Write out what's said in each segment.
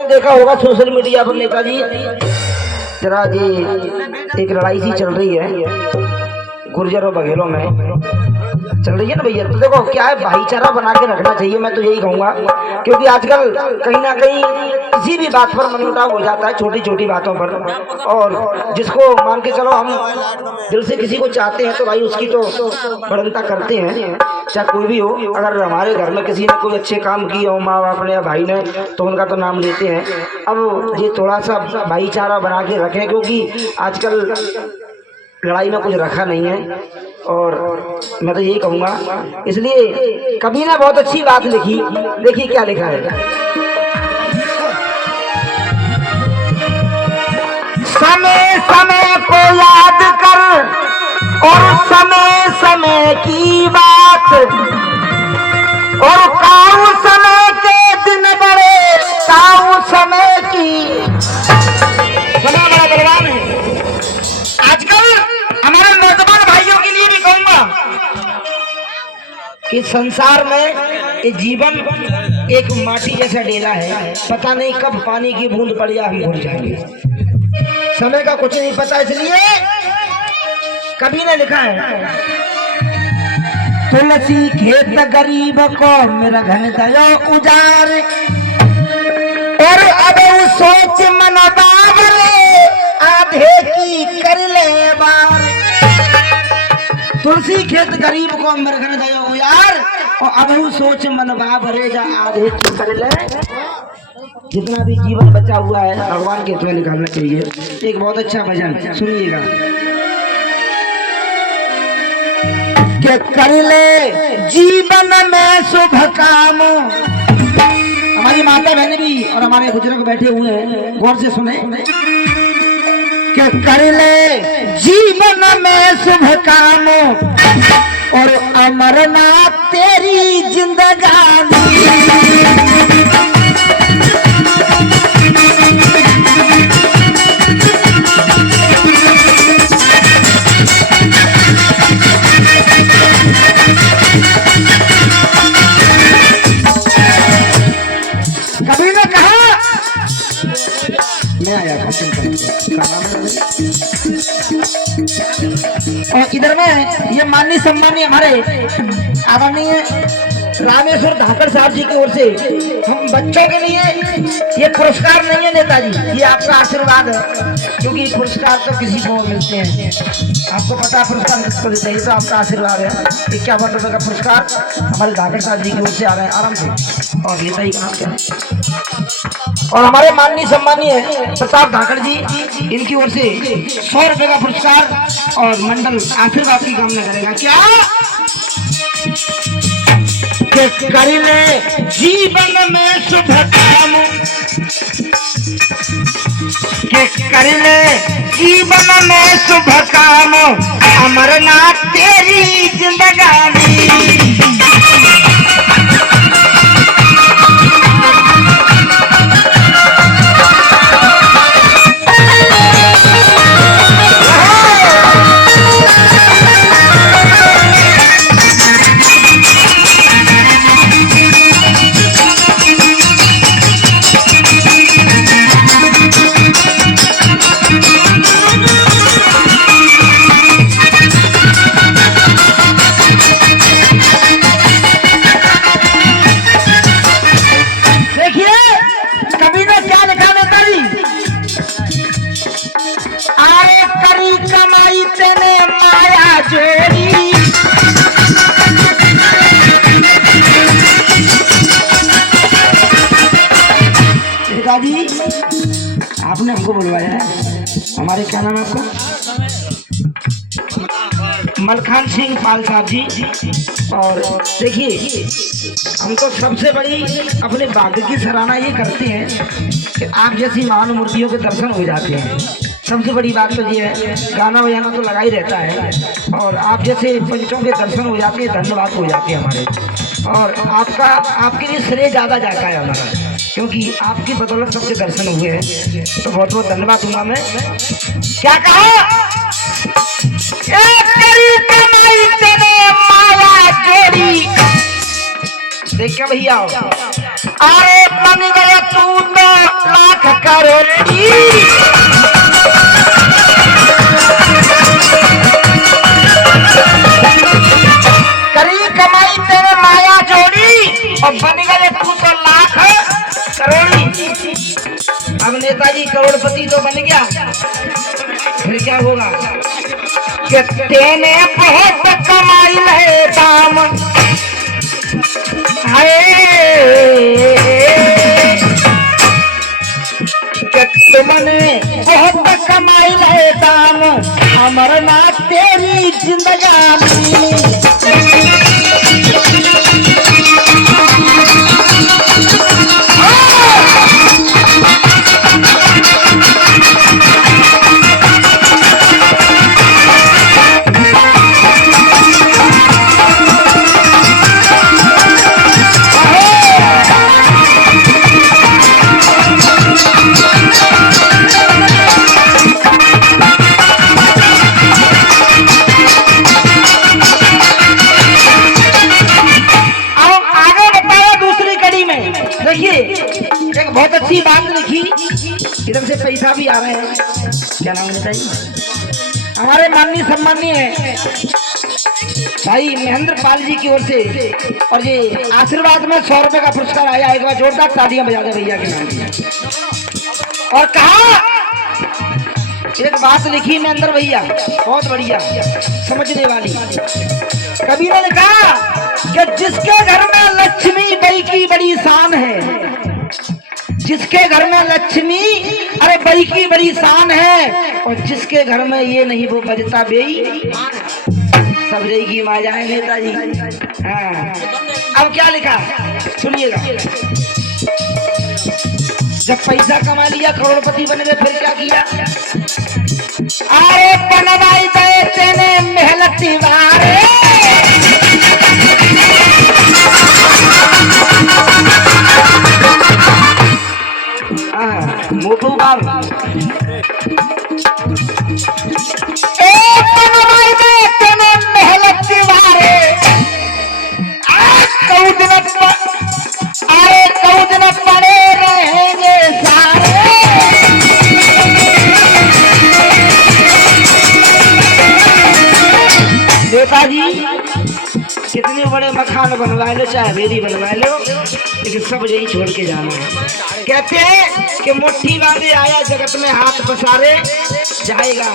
देखा होगा social media पर नेताजी जरा जी एक लड़ाई सी चल रही है गुर्जर और बघेलों में चल रही है ना भैया। तो देखो क्या है, भाईचारा बना के रखना चाहिए, मैं तो यही कहूंगा। क्योंकि आजकल कहीं ना कहीं किसी भी बात पर मनमुटाव हो जाता है, छोटी छोटी बातों पर। और जिसको मान के चलो हम दिल से किसी को चाहते हैं तो भाई उसकी तो बढ़ंता करते हैं, चाहे कोई भी हो। अगर हमारे घर में किसी ने कोई अच्छे काम किए हो, माँ बाप ने या भाई ने, तो उनका तो नाम लेते हैं। अब ये थोड़ा सा भाईचारा बना के रखें, क्योंकि आजकल लड़ाई में कुछ रखा नहीं है। और मैं तो यही कहूँगा, इसलिए कभी ना बहुत अच्छी बात लिखी, देखिए क्या लिखा है। समय समय को याद कर और समय समय की बात, और काऊ समय के दिन बड़े काऊ समय की। समय बड़ा बलवान है। आजकल हमारे नौजवान भाइयों के लिए भी कहूंगा कि संसार में ये जीवन एक माटी जैसा डेला है, पता नहीं कब पानी की बूंद पड़ जाए हम भूल जाएंगे। समय का कुछ नहीं पता, इसलिए कभी ने लिखा है, तुलसी खेत गरीब को मेरा घन दयो उजार, और अब सोच मन बाबरे आधे की कर ले बार। तुलसी खेत गरीब को मेरे घर दयो यार, और अब सोच मन बाबरे जा आधे की कर ले। जितना भी जीवन बचा हुआ है भगवान के हित में निकालना चाहिए। एक बहुत अच्छा भजन सुनिएगा। के कर ले जीवन में शुभ काम। हमारी माता बहन भी और हमारे बुजुर्ग बैठे हुए हैं, गौर से सुने। के कर ले जीवन में शुभ काम, और अमरनाथ तेरी जिंदगानी। कभी ने कहा, मैं आया और इधर में ये माननीय सम्मानीय हमारे आदरणीय रामेश्वर धाकड़ साहब जी की ओर से हम बच्चों के लिए ये पुरस्कार नहीं है नेताजी, ये आपका आशीर्वाद है। क्योंकि पुरस्कार तो किसी को मिलते हैं, आपको पता पुरस्कार किसको देते हैं, तो आपका आशीर्वाद है। 51 रुपए का पुरस्कार हमारे धाकड़ साहब जी की ओर से आ रहे हैं, आराम से। और नेता जी का नाम क्या है? और हमारे माननीय सम्मानीय प्रताप धाकड़ जी, इनकी ओर से 100 रुपए का पुरस्कार और मंडल आशीर्वाद की कामना करेगा। क्या कर ले जीवन में शुभ काम, के कर ले जीवन में शुभ काम, अमरनाथ तेरी जिंदगानी। कमाई तेने माया जोड़ी, दादी आपने हमको बुलवाया है। हमारे क्या नाम है आपको? मलखान सिंह पाल साहब जी। और देखिए, हम तो सबसे बड़ी अपने भाग्य की सराहना ये करते हैं कि आप जैसी महान मूर्तियों के दर्शन हो जाते हैं। सबसे बड़ी बात तो ये है, गाना बजाना तो लगा ही रहता है, और आप जैसे पंचों के दर्शन हो जाते हैं, धन्यवाद हो जाते हैं हमारे। और आपके लिए श्रेय ज़्यादा जाता है हमारा, क्योंकि आपकी बदौलत सबके दर्शन हुए हैं। तो बहुत बहुत धन्यवाद दूंगा मैं। क्या कहा? देख क्या भैया अरे बन गया तू तो लाख करोड़ी। करी कमाई तेरे माया जोड़ी और बन गए तू तो लाख करोड़ी। अब नेताजी करोड़पति तो बन गया, फिर क्या होगा कि तेने बहुत कमाई है दाम है, तुमने बहुत कमाई है दाम अमरनाथ तेरी जिंदगानी। एक बहुत अच्छी बात लिखी, इधर से पैसा भी आ रहे हैं। क्या नाम है भाई? हमारे माननीय सम्मानीय भाई महेंद्र पाल जी की ओर से और ये आशीर्वाद में 100 रुपए का पुरस्कार आया। एक बार जोरदार तालियां बजा दे भैया के नाम। और कहा एक बात लिखी महेंद्र भैया बहुत बढ़िया समझने वाली। कबीर ने कहा कि जिसके घर में लक्ष्मी बाई की बड़ी शान है, जिसके घर में लक्ष्मी अरे बाई की बड़ी शान है, और जिसके घर में ये नहीं वो बजता बेई सब जय की माँ जाए नेताजी। हाँ अब क्या लिखा सुनिएगा। जब पैसा कमा लिया करोड़पति बन गए फिर क्या किया? अरे बनवाई गए तेने मेहनत दीवारे, मोटू बाब बनवाई गए तेने मेहनत दीवारे। अरे कौन पड़े रहेंगे सारे। नेताजी कितने बड़े मकान बनवा लो चाहे हवेली बनवा लो, लेकिन सब यही छोड़ के जाना है। कहते हैं कि मुट्ठी बांधे आया जगत में हाथ पसारे जाएगा,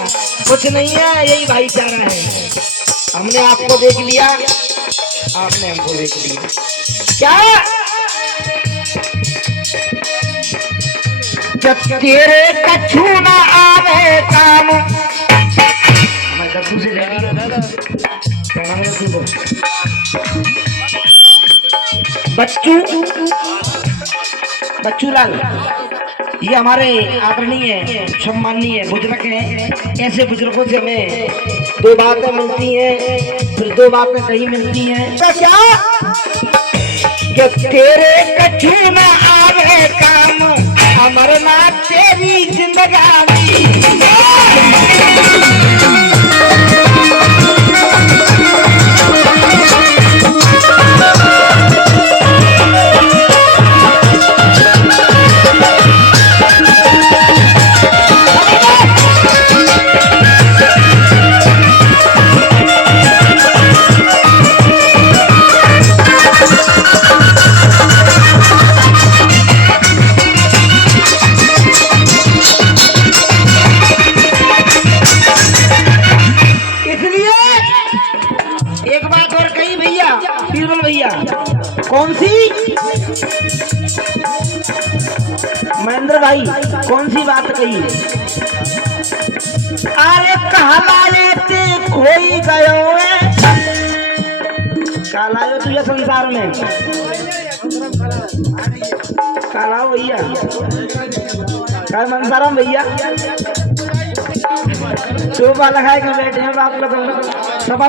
कुछ नहीं है यही भाईचारा है। हमने आपको देख लिया, आपने हमको देख लिया। क्या जब तेरे कछु ना आवे काम, से बच्चू लाल ये हमारे आदरणीय सम्माननीय बुजुर्ग हैं। ऐसे बुजुर्गों से हमें 2 बातें मिलती हैं, फिर 2 बातें नहीं मिलती हैं। तो क्या कि तेरे कछु न आवे काम अमरनाथ तेरी जिंदगानी। कौन सी महेंद्र भाई कौन सी बात कही? अरे कहलाए ते खोई गयो है, कहलायो तुझे संसार में कहलाओ भैया काय मनसाराम भैया शोभा लगाए के बैठे हैं बाप लोग सब।